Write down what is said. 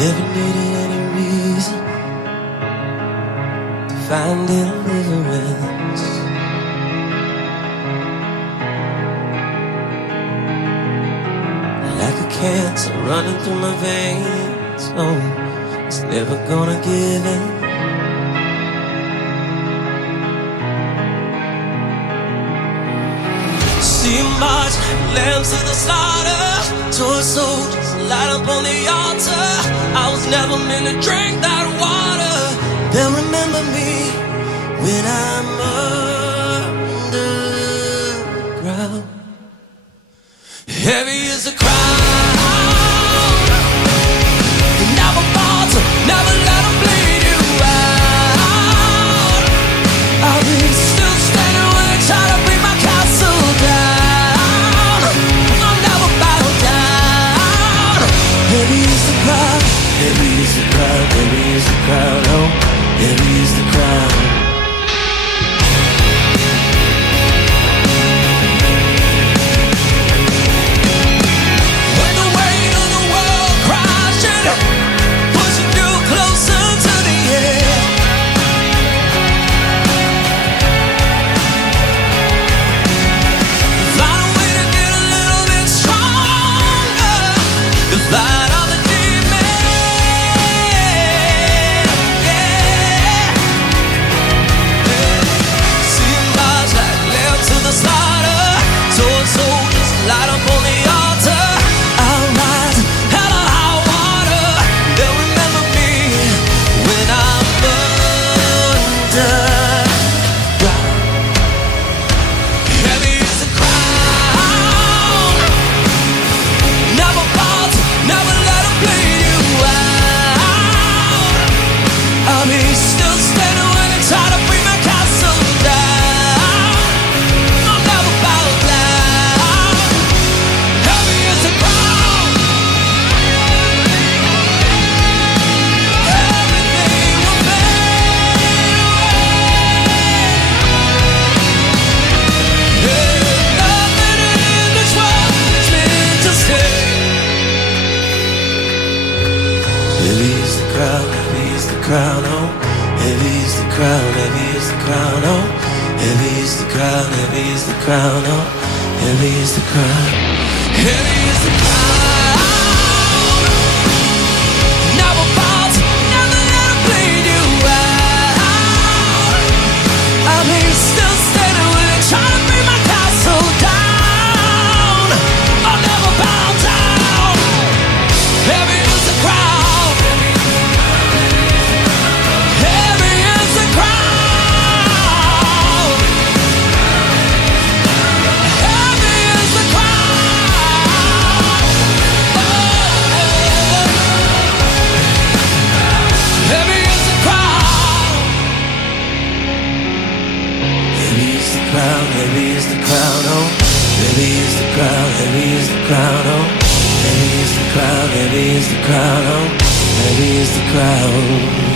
Never needed any reason to find deliverance. Like a cancer running through my veins, oh, it's never gonna give in. See march, lambs to the slaughter, toy soldiers light up on the altar. I was never meant to drink that water. They'll remember me when I'm underground. Heavy is the crowd. You never fall to, never let them bleed you out. I'll be still standing when they try to bring my castle down. I'll never bow down. Heavy is the crowd. Heavy is the crowd. Heavy is the crowd. Oh, heavy is the crowd. Heavy is the crowd, oh, heavy is the crowd.